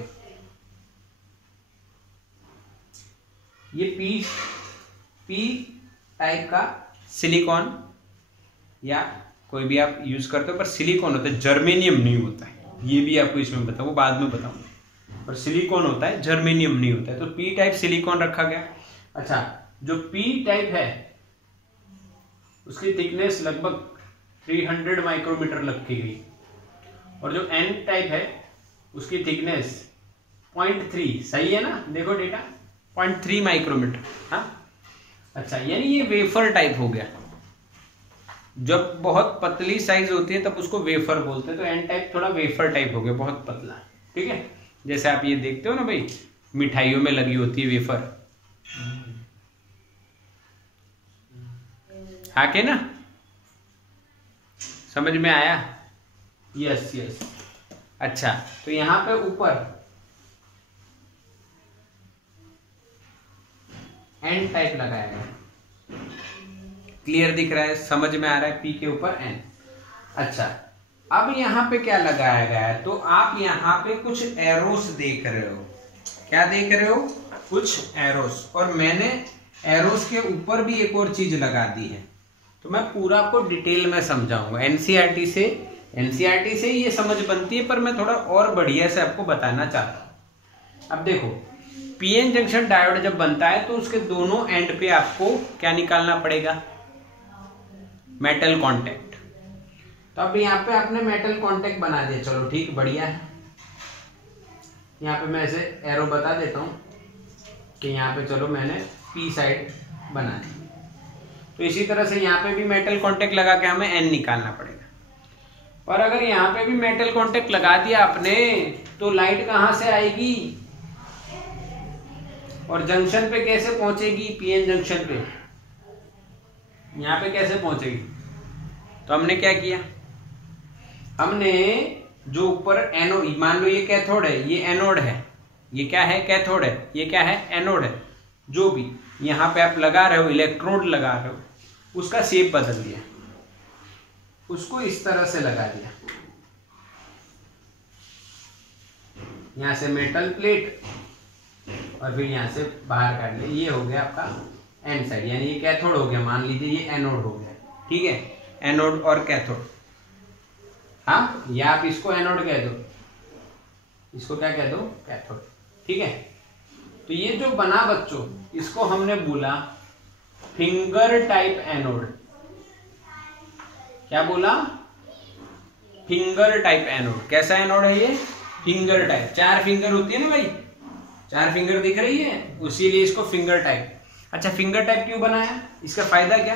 ये पी टाइप का सिलिकॉन या कोई भी आप यूज करते हो, पर सिलिकॉन होता है, जर्मेनियम नहीं होता है। ये भी आपको इसमें बताऊं, वो बाद में बताऊंगा। पर सिलिकॉन होता है, जर्मेनियम नहीं होता है। तो पी टाइप सिलिकॉन रखा गया। अच्छा, जो पी टाइप है उसकी थिकनेस लगभग 300 माइक्रोमीटर रखी गई, और जो एन टाइप है उसकी थिकनेस 0.3। सही है ना? देखो डेटा 0.3 माइक्रोमीटर। हाँ, अच्छा, यानी ये वेफर टाइप हो गया। जब बहुत पतली साइज होती है तब उसको वेफर बोलते हैं। तो एन टाइप थोड़ा वेफर टाइप हो गया, बहुत पतला। ठीक है, जैसे आप ये देखते हो ना भाई, मिठाइयों में लगी होती है वेफर। आके ना, समझ में आया? Yes yes. अच्छा, तो यहां पे ऊपर एन टाइप लगाया गया, क्लियर दिख रहा है, समझ में आ रहा है? पी के ऊपर एन। अच्छा, अब यहां पे क्या लगाया गया है? तो आप यहां पे कुछ एरोस देख रहे हो। क्या देख रहे हो? कुछ एरोस। और मैंने एरोस के ऊपर भी एक और चीज लगा दी है, तो मैं पूरा आपको डिटेल में समझाऊंगा। एनसीईआरटी से ये समझ बनती है, पर मैं थोड़ा और बढ़िया से आपको बताना चाहता हूं। अब देखो, पीएन जंक्शन डायोड जब बनता है तो उसके दोनों एंड पे आपको क्या निकालना पड़ेगा? Metal contact. तो अब यहाँ पे आपने मेटल कांटेक्ट बना दिया, चलो ठीक, बढ़िया है। यहाँ पे मैं ऐसे एरो बता देता हूँ कि यहाँ पे चलो मैंने पी साइड बना दी। तो इसी तरह से यहाँ पे भी मेटल कांटेक्ट लगा के हमें एन निकालना पड़ेगा। और अगर यहाँ पे भी मेटल कांटेक्ट लगा दिया आपने, तो लाइट कहाँ से आएगी और जंक्शन पे कैसे पहुंचेगी? पीएन जंक्शन पे यहाँ पे कैसे पहुंचेगी? तो हमने क्या किया, हमने जो ऊपर एनोड, मान लो ये कैथोड है, ये एनोड है, ये क्या है? कैथोड है, ये क्या है? एनोड है। जो भी यहाँ पे आप लगा रहे हो, इलेक्ट्रोड लगा रहे हो, उसका शेप बदल दिया, उसको इस तरह से लगा दिया। यहां से मेटल प्लेट और फिर यहां से बाहर काट लिया। ये हो गया आपका एन साइड, यानी ये कैथोड हो गया, मान लीजिए ये एनोड हो गया। ठीक है, एनोड और कैथोड। हाँ, या आप इसको एनोड कह दो, इसको क्या कह दो? कैथोड। ठीक है, तो ये जो बना बच्चों, इसको हमने बोला फिंगर टाइप एनोड। क्या बोला? Finger type anode. कैसा एनोड है ये? Finger type. 4 फिंगर होती है ना भाई, 4 फिंगर दिख रही है, उसीलिए इसको फिंगर टाइप। अच्छा, फिंगर टाइप क्यों बनाया? इसका फायदा क्या?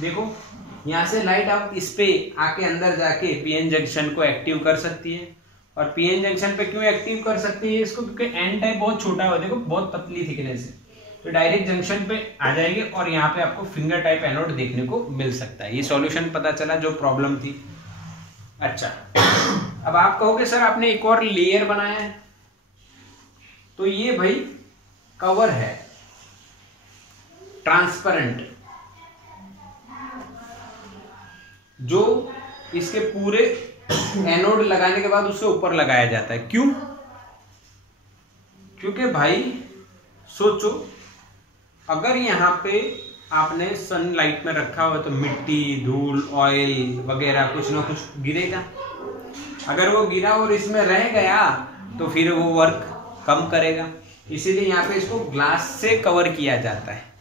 देखो, यहां से लाइट आप इस पे आके अंदर जाके पीएन जंक्शन को एक्टिव कर सकती है। और पीएन जंक्शन पे क्यों एक्टिव कर सकती है इसको? क्योंकि एन टाइप बहुत छोटा है, देखो बहुत पतली थिकनेस है, तो डायरेक्ट जंक्शन पे आ जाएगी और यहाँ पे आपको फिंगर टाइप एनोड देखने को मिल सकता है। ये सॉल्यूशन पता चला जो प्रॉब्लम थी। अच्छा, अब आप कहोगे सर आपने एक और लेयर बनाया है, तो ये भाई कवर है ट्रांसपेरेंट, जो इसके पूरे एनोड लगाने के बाद उसके ऊपर लगाया जाता है। क्यों? क्योंकि भाई सोचो, अगर यहां पे आपने सनलाइट में रखा हो तो मिट्टी, धूल, ऑयल वगैरह कुछ ना कुछ गिरेगा। अगर वो गिरा और इसमें रह गया तो फिर वो वर्क कम करेगा। इसीलिए यहाँ पे इसको ग्लास से कवर किया जाता है।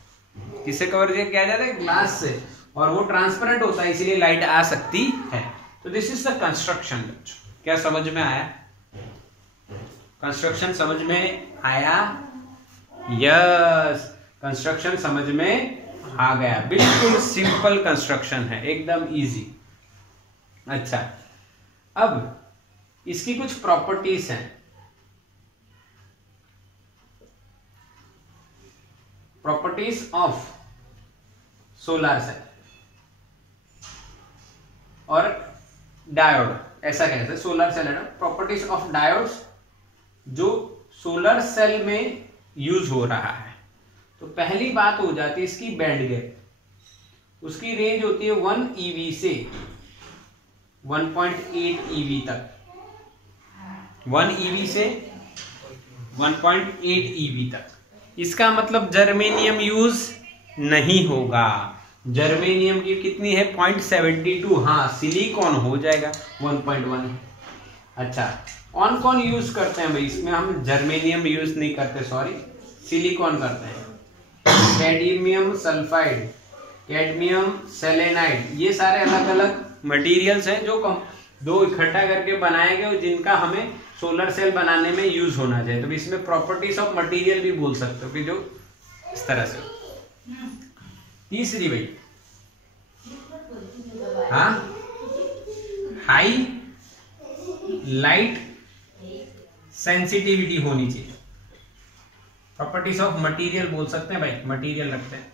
किससे कवर किया जाता है? ग्लास से। और वो ट्रांसपेरेंट होता है, इसीलिए लाइट आ सकती है। तो दिस इज द कंस्ट्रक्शन। क्या समझ में आया? कंस्ट्रक्शन समझ में आया? यस, कंस्ट्रक्शन समझ में आ गया। बिल्कुल सिंपल कंस्ट्रक्शन है, एकदम इजी। अच्छा, अब इसकी कुछ प्रॉपर्टीज हैं। प्रॉपर्टीज ऑफ सोलर सेल और डायोड, ऐसा कहते हैं सोलर सेल है ना। प्रॉपर्टीज ऑफ डायोड्स जो सोलर सेल में यूज हो रहा है। तो पहली बात हो जाती है इसकी बैंड गैप। उसकी रेंज होती है 1 EV से 1.8 EV तक। 1 EV से 1.8 EV तक। इसका मतलब जर्मेनियम यूज नहीं होगा। जर्मेनियम की कितनी है? 0.72। हाँ, सिलिकॉन हो जाएगा 1.1। अच्छा, कौन यूज करते हैं भाई? इसमें हम जर्मेनियम यूज नहीं करते, सॉरी, सिलिकॉन करते हैं। कैडमियम सल्फाइड, कैडमियम सेलेनाइड, ये सारे अलग अलग मटेरियल्स हैं जो दो इकट्ठा करके बनाए गए, जिनका हमें सोलर सेल बनाने में यूज होना चाहिए। तो इसमें प्रॉपर्टीज ऑफ मटेरियल भी बोल सकते हो कि जो इस तरह से। तीसरी भाई, हाँ, हाई लाइट सेंसिटिविटी होनी चाहिए। प्रॉपर्टीज ऑफ मटेरियल बोल सकते हैं भाई, मटेरियल रखते हैं।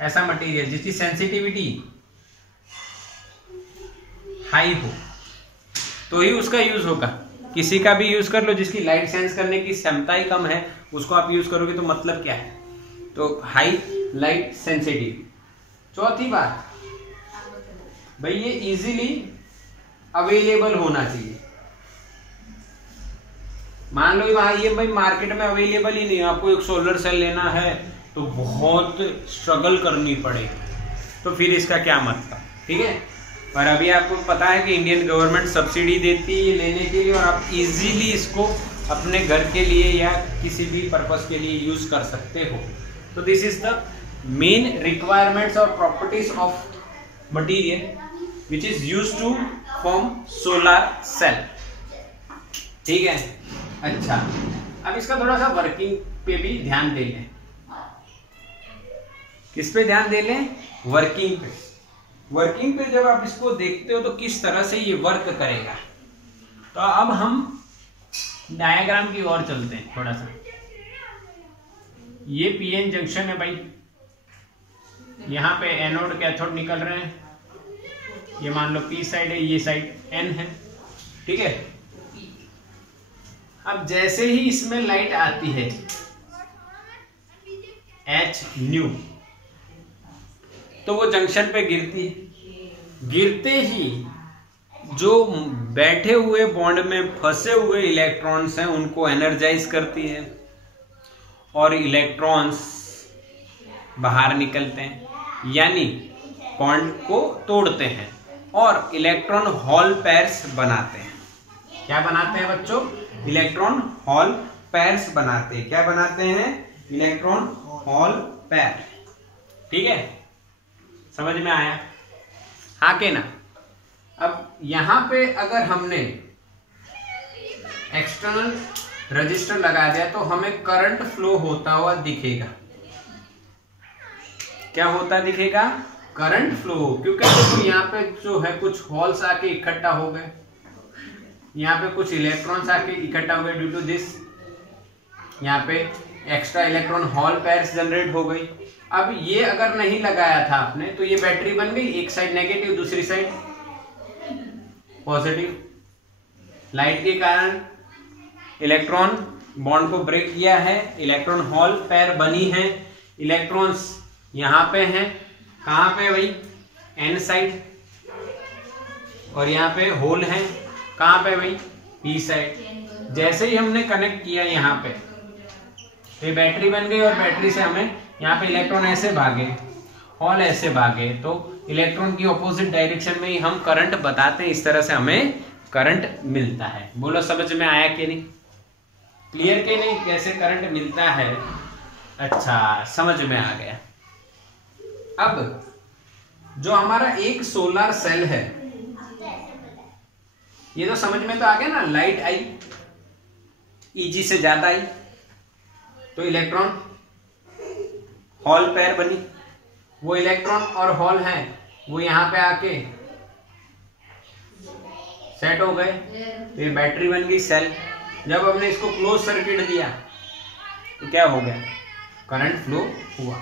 ऐसा मटेरियल जिसकी सेंसिटिविटी हाई हो तो ही उसका यूज होगा। किसी का भी यूज कर लो जिसकी लाइट सेंस करने की क्षमता ही कम है, उसको आप यूज करोगे तो मतलब क्या है, तो हाई लाइट सेंसिटिव। चौथी बात भाई, ये इजीली अवेलेबल होना चाहिए। मान लो ये भाई मार्केट में अवेलेबल ही नहीं है, आपको एक सोलर सेल लेना है तो बहुत स्ट्रगल करनी पड़ेगी, तो फिर इसका क्या मतलब, ठीक है। पर अभी आपको पता है कि इंडियन गवर्नमेंट सब्सिडी देती है लेने के लिए, और आप इजीली इसको अपने घर के लिए या किसी भी पर्पस के लिए यूज कर सकते हो। तो this is the main requirements और properties of material which is used to form solar cell, ठीक है। अच्छा, अब इसका थोड़ा सा वर्किंग पे भी ध्यान दे लें। किस पे ध्यान दे लें? वर्किंग पे। वर्किंग पे जब आप इसको देखते हो तो किस तरह से ये वर्क करेगा। तो अब हम डायग्राम की ओर चलते हैं थोड़ा सा। ये पीएन जंक्शन है भाई, यहाँ पे एनोड कैथोड निकल रहे हैं, ये मान लो पी साइड है, ये साइड एन है, ठीक है। अब जैसे ही इसमें लाइट आती है एच न्यू, तो वो जंक्शन पे गिरती है। गिरते ही जो बैठे हुए बॉन्ड में फंसे हुए इलेक्ट्रॉन्स हैं उनको एनर्जाइज करती है, और इलेक्ट्रॉन्स बाहर निकलते हैं, यानी बॉन्ड को तोड़ते हैं और इलेक्ट्रॉन होल पेयर्स बनाते हैं। क्या बनाते हैं बच्चों? इलेक्ट्रॉन होल पेयर्स बनाते हैं। क्या बनाते हैं? इलेक्ट्रॉन होल पेयर, ठीक है। समझ में आया? हाँ के ना? अब यहां पे अगर हमने एक्सटर्नल रजिस्टर लगा दिया तो हमें करंट फ्लो होता हुआ दिखेगा। क्या होता दिखेगा? Current flow. क्योंकि देखो यहाँ पे जो है कुछ होल्स आके इकट्ठा हो गए, यहाँ पे कुछ इलेक्ट्रॉन्स आके इकट्ठा हो गए, ड्यू टू दिस यहाँ पे extra electron hole pairs generate हो गई। अब ये अगर नहीं लगाया था आपने तो ये बैटरी बन गई, एक साइड नेगेटिव दूसरी साइड पॉजिटिव। लाइट के कारण इलेक्ट्रॉन बॉन्ड को ब्रेक किया है, इलेक्ट्रॉन होल पेयर बनी है, इलेक्ट्रॉन्स यहाँ पे हैं, कहाँ पे भाई? एन साइड, और यहाँ पे होल हैं, कहाँ पे भाई? P side. जैसे ही हमने कनेक्ट किया यहाँ पे तो ये बैटरी बन गई, और बैटरी से हमें यहाँ पे इलेक्ट्रॉन ऐसे भागे, होल ऐसे भागे, तो इलेक्ट्रॉन की ऑपोजिट डायरेक्शन में ही हम करंट बताते हैं। इस तरह से हमें करंट मिलता है। बोलो समझ में आया कि नहीं? क्लियर कि नहीं कैसे करंट मिलता है? अच्छा, समझ में आ गया। अब जो हमारा एक सोलर सेल है, ये तो समझ में तो आ गया ना। लाइट आई, ईजी से ज्यादा आई तो इलेक्ट्रॉन होल पेयर बनी, वो इलेक्ट्रॉन और होल हैं वो यहां पे आके सेट हो गए, तो ये बैटरी बन गई सेल। जब हमने इसको क्लोज सर्किट दिया तो क्या हो गया? करंट फ्लो हुआ।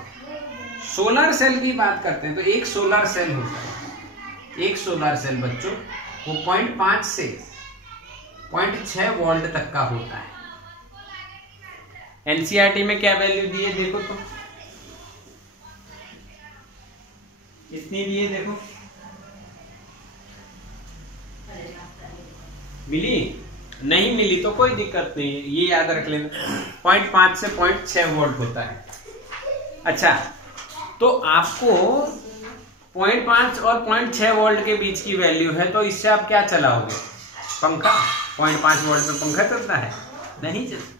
सोलर सेल की बात करते हैं तो एक सोलर सेल होता है, एक सोलर सेल बच्चों वो 0.5 से 0.6 वोल्ट तक का होता है। एनसीईआरटी में क्या वैल्यू दी है देखो तो, कितनी दी है देखो, मिली? नहीं मिली तो कोई दिक्कत नहीं है, ये याद रख लेना 0.5 से 0.6 वोल्ट होता है। अच्छा, तो आपको 0.5 और 0.6 वोल्ट के बीच की वैल्यू है, तो इससे आप क्या चलाओगे? पंखा? 0.5 वोल्ट में पंखा चलता है? नहीं चलता।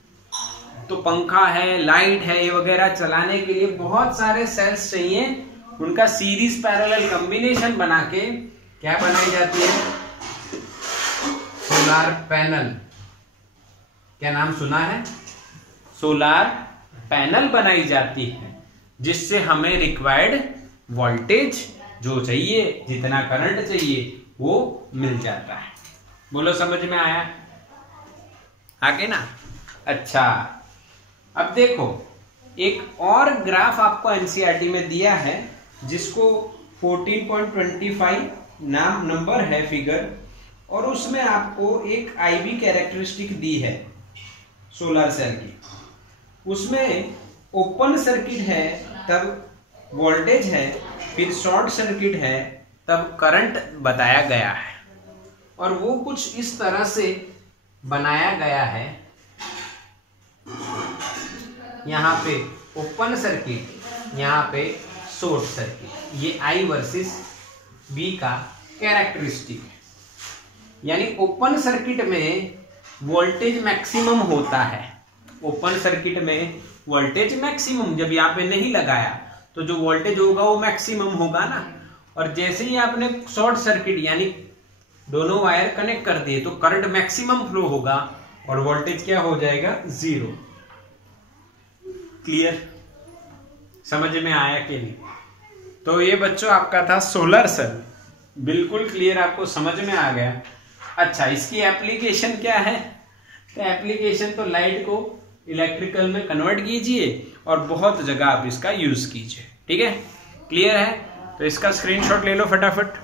तो पंखा है, लाइट है, ये वगैरह चलाने के लिए बहुत सारे सेल्स चाहिए, उनका सीरीज पैरेलल कॉम्बिनेशन बना के क्या बनाई जाती है? Solar panel. क्या नाम सुना है? सोलार पैनल बनाई जाती है, जिससे हमें रिक्वायर्ड वोल्टेज जो चाहिए, जितना करंट चाहिए वो मिल जाता है। बोलो समझ में आया? आगे ना? अच्छा, अब देखो एक और ग्राफ आपको एनसीईआरटी में दिया है जिसको 14.25 नाम नंबर है फिगर, और उसमें आपको एक आईवी कैरेक्टरिस्टिक दी है सोलर सेल की। उसमें ओपन सर्किट है तब वोल्टेज है, फिर शॉर्ट सर्किट है तब करंट बताया गया है, और वो कुछ इस तरह से बनाया गया है। यहाँ पे ओपन सर्किट, यहाँ पे शॉर्ट सर्किट, ये I वर्सेस V का कैरेक्टरिस्टिक है। यानी ओपन सर्किट में वोल्टेज मैक्सिमम होता है। ओपन सर्किट में वोल्टेज मैक्सिमम, जब यहाँ पे नहीं लगाया तो जो वोल्टेज होगा वो मैक्सिमम होगा ना। और जैसे ही आपने शॉर्ट सर्किट यानी दोनों वायर कनेक्ट कर दिए तो करंट मैक्सिमम फ्लो होगा और वोल्टेज क्या हो जाएगा, 0। क्लियर? समझ में आया कि नहीं? तो ये बच्चों आपका था सोलर सेल। बिल्कुल क्लियर, आपको समझ में आ गया। अच्छा, इसकी एप्लीकेशन क्या है? तो एप्लीकेशन तो लाइट को इलेक्ट्रिकल में कन्वर्ट कीजिए और बहुत जगह आप इसका यूज कीजिए। ठीक है, क्लियर है? तो इसका स्क्रीनशॉट ले लो फटाफट।